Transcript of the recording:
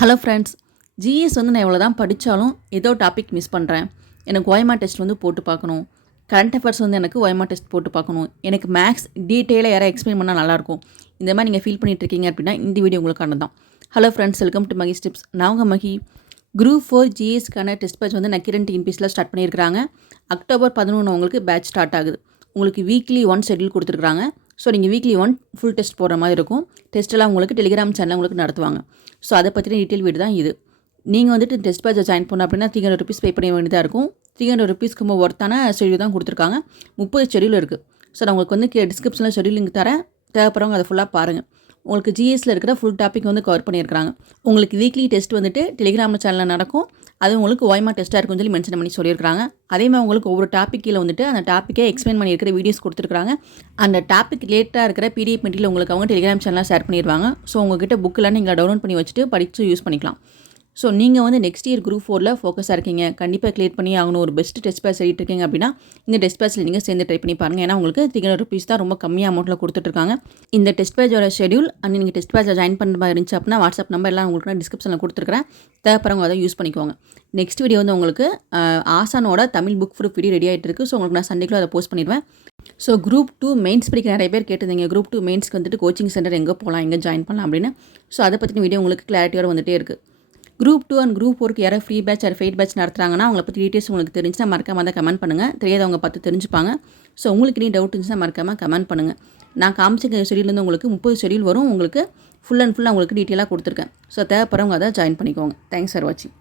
Hello friends GS வந்து நான் எவ்வளோ தான் படித்தாலும் ஏதோ டாபிக் மிஸ் பண்ணுறேன் எனக்கு ஒயமா டெஸ்ட் வந்து போட்டு பார்க்கணும். கரண்ட் அஃபேர்ஸ் வந்து எனக்கு ஒயமா டெஸ்ட் போட்டு பார்க்கணும். எனக்கு மேக்ஸ் டீட்டெயிலாக யாராவது எக்ஸ்பிளைன் பண்ணால் நல்லாயிருக்கும். இந்த மாதிரி நீங்கள் ஃபீல் பண்ணிட்டு இருக்கீங்க அப்படின்னா இந்த வீடியோ உங்களுக்கான தான். Hello friends welcome to Magi tips நான் உங்கள் மகி குரூப் ஃபோர் ஜிஎஸ்க்கான டெஸ்ட் பேட்ச் வந்து நக்கிரன் டிஎன்பிஎஸ்சில் ஸ்டார்ட் பண்ணியிருக்காங்க அக்டோபர் பதினொன்று உங்களுக்கு பேட்ச் ஸ்டார்ட் ஆகுது. உங்களுக்கு வீக்லி ஒன் ஷெட்யூல் கொடுத்துருக்காங்க ஸோ நீங்கள் வீக்லி ஒன் ஃபுல் டெஸ்ட் போடுற மாதிரி இருக்கும். டெஸ்ட்டெல்லாம் உங்களுக்கு டெலிகிராம் சேனல் உங்களுக்கு நடத்துவாங்க. ஸோ அதை பற்றின டீட்டெயில் வீடு தான் இது. நீங்கள் வந்துட்டு டெஸ்ட் பேட்சை ஜாயின் பண்ணோம் அப்படின்னா த்ரீ ஹண்ட்ரட் ருபீஸ் பே பண்ண வேண்டியதாக இருக்கும். த்ரீ ஹண்ட்ரட் ருபீஸ்க்கு ரொம்ப ஒர்த்தான ஷெடியூல் தான் கொடுத்துருக்காங்க. முப்பது ஷெடியூல் இருக்குது ஸோ நான் உங்களுக்கு வந்து டிஸ்கிரிப்ஷனில் ஷெடியூல் லிங்க் தரேன். தேவைப்படுறவங்க அதை ஃபுல்லாக பாருங்கள் உங்களுக்கு ஜிஎஸ்சில் இருக்கிற ஃபுல் டாபிக் வந்து கவர் பண்ணியிருக்காங்க உங்களுக்கு வீக்லி டெஸ்ட் வந்துட்டு டெலிகிராம் சேனலில் நடக்கும். அது உங்களுக்கு ஓய்மா டெஸ்ட்டாக இருக்கும்னு சொல்லி மென்ஷன் பண்ணி சொல்லியிருக்காங்க அதே மாதிரி உங்களுக்கு ஒவ்வொரு டாப்பிக்கில் கீழே வந்துட்டு அந்த டாப்பிக்கே எக்ஸ்பிளைன் பண்ணியிருக்கிற வீடியோஸ் கொடுத்துருக்காங்க அந்த டாபிக் ரிலேட்டாக இருக்கிற பிடிஎஃப் மெட்டீரியல் உங்களுக்கு அவங்க டெலிகிராம் சேனலாக ஷேர் பண்ணிடுவாங்க. ஸோ உங்ககிட்ட புக்கெல்லாம் நீங்கள் டவுன்லோட் பண்ணி வச்சுட்டு படித்து யூஸ் பண்ணிக்கலாம். ஸோ நீங்கள் வந்து நெக்ஸ்ட் இயர் குரூப் ஃபோரில் ஃபோக்கஸாக இருக்கீங்க. கண்டிப்பாக கிளியர் பண்ணி ஆகணும். ஒரு பெஸ்ட் டெஸ்ட் பேஸ் எழுதிட்டு இருக்கீங்க அப்படின்னா இந்த டெஸ்ட் பேஸில் நீங்கள் சேர்ந்து ட்ரை பண்ணி பாருங்கள் ஏன்னா உங்களுக்கு த்ரீ ஹண்ட்ரட் ருபீஸ் தான் ரொம்ப கம்மியாக அமௌண்ட்டில் கொடுத்துட்ருக்காங்க இந்த டெஸ்ட் பேஜோட ஷெடியூல் அண்ட் நீங்கள் டெஸ்ட் பேஜில் ஜாயின் பண்ணுற மாதிரி இருந்துச்சு அப்படின்னா வாட்ஸ்அப் நம்பர் எல்லாம் உங்களுக்கு நான் டிஸ்கிரிப்ஷனில் கொடுத்துருக்கேன் தேவைப்படுறவங்க அதை யூஸ் பண்ணிக்கோங்க. நெக்ஸ்ட் வீடியோ வந்து உங்களுக்கு ஆசானோட Tamil book proof video ready ஆகிட்டு இருக்குது ஸோ உங்களுக்கு நான் சண்டேக்குள்ளே அதை போஸ்ட் பண்ணிடுவேன். ஸோ குரூப் டூ மெயின்ஸ் படிக்க நிறைய பேர் கேட்டிருந்தீங்க. குரூப் டூ மெயின்ஸ்க்கு வந்துட்டு கோச்சிங் சென்டர் எங்கே போகலாம் எங்கே ஜாயின் பண்ணலாம் அப்படின்னு. ஸோ அதை பற்றின வீடியோ உங்களுக்கு கிளாரிட்டியோடு வந்துட்டே இருக்குது குரூப் டூ அண்ட் குரூப் ஃபோருக்கு யாராவது free batch or paid batch நடத்துறாங்கன்னா அவங்களை பற்றி டீட்டெயில்ஸ் உங்களுக்கு தெரிஞ்சுன்னா மறக்காம தான் கமெண்ட் பண்ணுங்கள் தெரியாதவங்க பார்த்து தெரிஞ்சுப்பாங்க. ஸோ உங்களுக்கு நீ டவுட் இருந்துச்சுன்னா மறக்காமல் கமெண்ட் பண்ணுங்கள் நான் காமிச்ச ஷெடியூலேருந்து உங்களுக்கு முப்பது ஷெடியூல் வரும். உங்களுக்கு ஃபுல் அண்ட் ஃபுல்லாக உங்களுக்கு டீட்டெயிலாக கொடுத்துருக்கேன். ஸோ தேவைப்படுறவங்க அதை ஜாயின் பண்ணிக்கோங்க. தேங்க்ஸ் ஃபார் வாட்சிங்